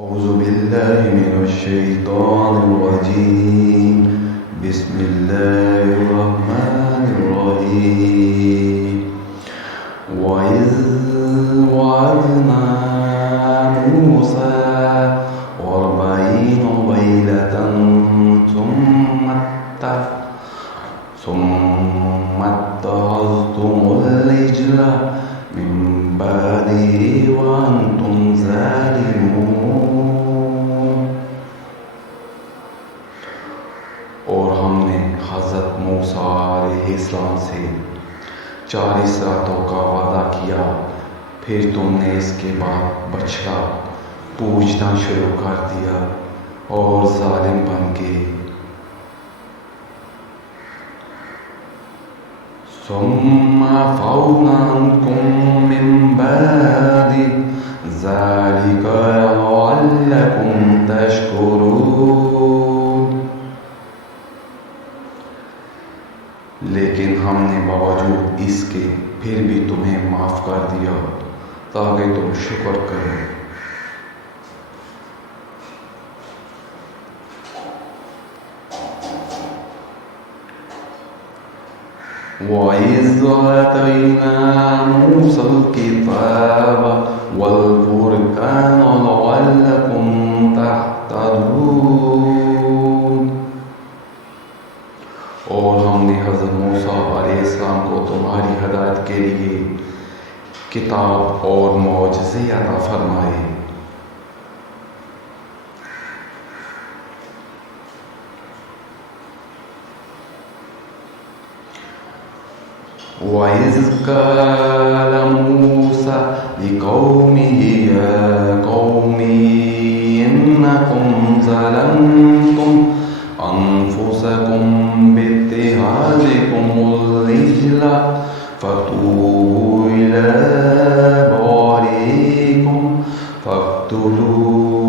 أعوذ بالله من الشيطان الرجيم. بسم الله الرحمن الرحيم. وإذ وعدنا موسى 40 ليلة ثم اتخذتم العجل من بعده وأنتم ظالمون. اور ہم نے حضرت موسیٰ علیہ السلام سے 40 راتوں کا وعدہ کیا، پھر تم نے اس کے بعد بچڑا پوجنا شروع کر دیا اور ظالم بن گئے. ثم عفونا عنكم من بعد ذلك لعلكم تشكرون. لیکن ہم نے باوجود اس کے پھر بھی تمہیں معاف کر دیا تاکہ تم شکر کرو. وَإِذْ آتَيْنَا مُوسَى الْكِتَابَ وَالْفُرْقَانَ لَعَلَّكُمْ تَهْتَدُونَ. اور ہم نے حضرت موسیٰ علیہ السلام کو تمہاری ہدایت کے لیے کتاب اور معجزے عطا فرمائے. وَإِذْ قَالَ مُوسَى لِقَوْمِهِ يَا قَوْمِ إِنَّكُمْ ظَلَمْتُمْ أَنفُسَكُمْ بِاتِّخَاذِكُمُ الْعِجْلَ فَتُوبُوا إِلَىٰ بَارِئِكُمْ فَاقْتُلُوا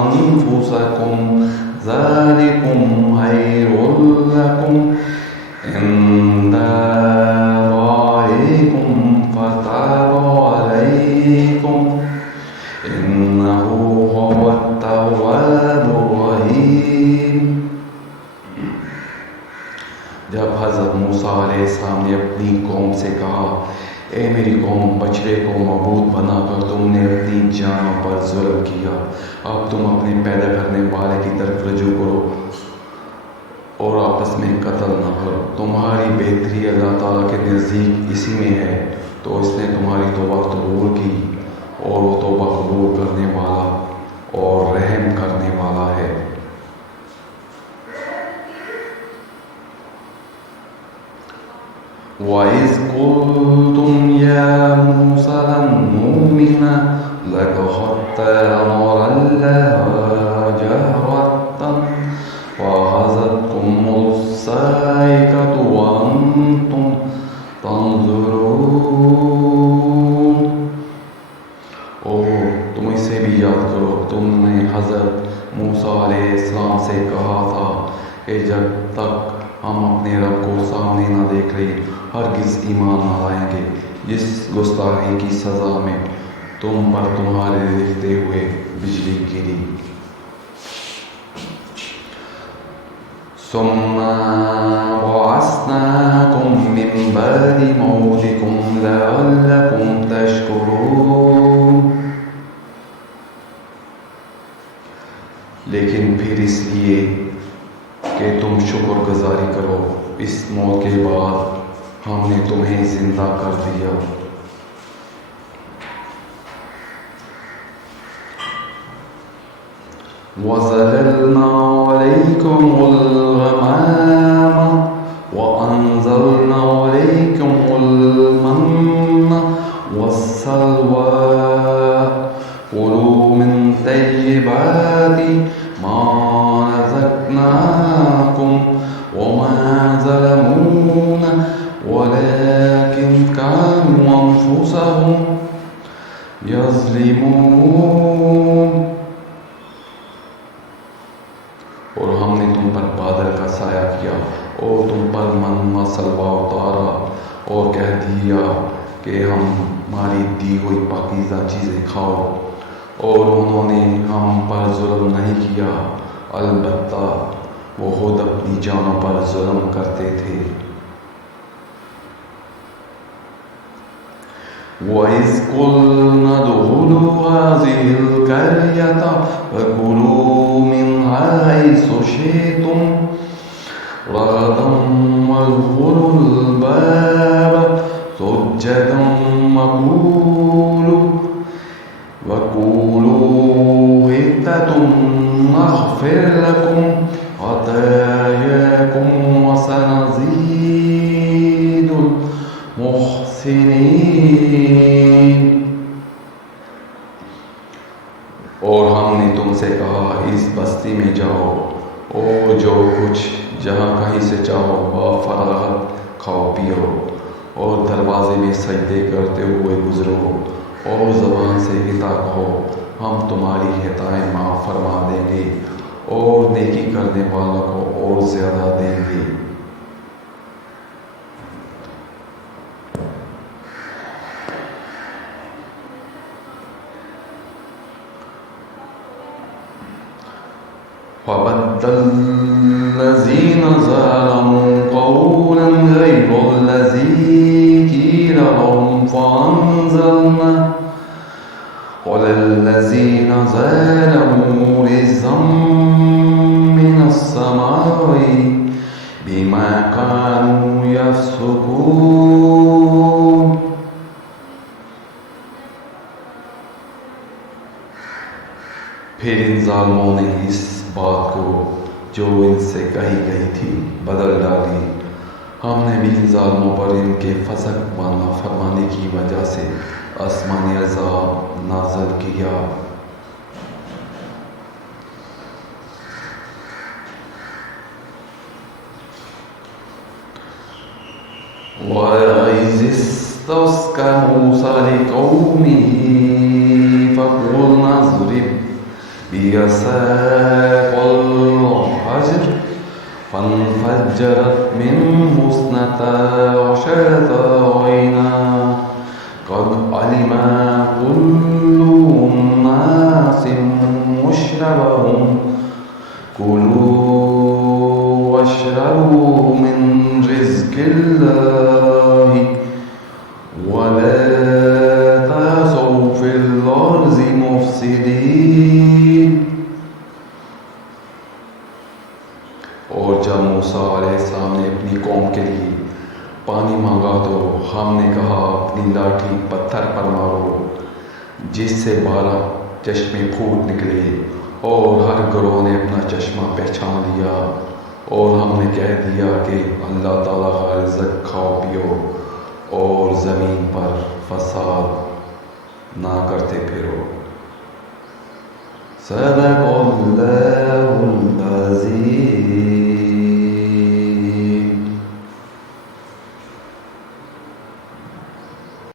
أَنفُسَكُمْ ذَٰلِكُمْ خَيْرٌ لَكُمْ عِندَ بارئكم فتاب عليكم إنه هو التواب الرحيم. جب حضرت موسیٰ علیہ السلام نے اپنی قوم سے کہا، اے میری قوم، بچڑے کو معبود بنا کر تم نے اپنی جانوں پر ظلم کیا. اب تم اپنے پیدا کرنے والے کی طرف رجوع کرو اور آپس میں قتل نہ کرو. تمہاری بہتری اللہ تعالیٰ کے نزدیک اسی میں ہے. تو اس نے تمہاری توبہ قبول کی اور وہ توبہ قبول کرنے والا اور رحم کرنے والا ہے. وَإِذْ قُلْتُمْ يَا مُوسَى لَن نُّؤْمِنَ لَكَ حَتَّىٰ نَرَى اللَّهَ جَهْرَةً فَأَخَذَتْكُمُ الصَّاعِقَةُ وَأَنتُمْ تَنظُرُونَ. اور تم اسے بھی یاد کرو، تم نے حضرت موسیٰ علیہ السلام سے کہا تھا کہ جب تک ہم اپنے رب کو سامنے نہ دیکھ رہے ہرگز ایمان نہ لائیں گے. جس گستاخی کی سزا میں تم پر تمہارے دیکھتے ہوئے بجلی گری. ثم بعثناكم من بعد موتكم لعلكم تشكرون. لیکن پھر اس لیے کہ تم شکر گزاری کرو، اس موت کے بعد ہم نے تمہیں زندہ کر دیا. وَظَلَلْنَا عَلَيْكُمُ الْغَمَامَ وَأَنزَلْنَا عَلَيْكُمُ الْمَنَّ وَالسَّلْوَىٰ كُلُوا مِن طَيِّبَاتِ مَا رَزَقْنَاكُمْ وَمَا ظَلَمُونَا وَلَٰكِن كَانُوا أَنفُسَهُمْ يَظْلِمُونَ. اور ہم نے تم پر بادل کا سایہ کیا اور تم پر من و سلوہ اتارا اور کہہ دیا کہ ہماری دی ہوئی پاکیزہ چیزیں کھاؤ، اور انہوں نے کیا، البتہ وہ خود اپنی جانوں پر ظلم کرتے تھے۔ وَإِذْ قُلْنَا ادْخُلُوا هَٰذِهِ الْقَرْيَةَ فَكُلُوا مِنْهَا حَيْثُ شِئْتُمْ رَغَدًا وَادْخُلُوا الْبَابَ سُجَّدًا وَقُولُوا حِطَّةٌ نَغْفِرْ لَكُمْ خَطَايَاكُمْ وَسَنَزِيدُ الْمُحْسِنِينَ۔ اور ہم نے تم سے کہا اس بستی میں جاؤ اور جو کچھ جہاں کہیں سے چاہو بفراغت کھاؤ پیو، اور دروازے میں سجدے کرتے ہوئے گزرو، اور زبان سے عطا کہو، ہم تمہاری خطائیں معاف فرما دیں گے اور نیکی کرنے والوں کو اور زیادہ دیں گے۔ فَبَدَّلَ الَّذِينَ ظَلَمُوا قَوْلًا غَيْرَ الَّذِي قِيلَ لَهُمْ فَأَنزَلْنَا عَلَى الَّذِينَ ظَلَمُوا رِجْزًا مِّنَ السَّمَاءِ بِمَا كَانُوا يَفْسُقُونَ۔ پھر ان ظالموں نے اس بات کو جو ان سے کہی گئی تھی بدل ڈالی، ہم نے بھی ان ظالموں پر ان کے فسق و نافرمانی کی وجہ سے آسمانی عذاب نازل کیا۔ وَإِذِ اسْتَسْقَىٰ مُوسَىٰ لِقَوْمِهِ فَقُلْنَا اضْرِبْ بِعَصَاكَ الْحَجَرَ فَانفَجَّرَتْ مِنْهُ اثْنَتَا عَشْرَةَ عَيْنًا قَدْ عَلِمَ كُلُّ أُنَاسٍ مَّشْرَبَهُمْ كُلُوا وَاشْرَبُوا مِن رِّزْقِ اللَّهِ وَلَا تَعْثَوْا فِي الْأَرْضِ مُفْسِدِينَ۔ اور جب موسیٰ علیہ السلام نے اپنی قوم کے لیے پانی مانگا تو ہم نے کہا اپنی لاٹھی پتھر پر مارو، جس سے 12 چشمے پھوٹ نکلے، اور ہر گروہ نے اپنا چشمہ پہچان لیا، اور ہم نے کہہ دیا کہ اللہ تعالیٰ کا رزق کھاؤ پیو اور زمین پر فساد نہ کرتے پھرو۔ صدق اللہ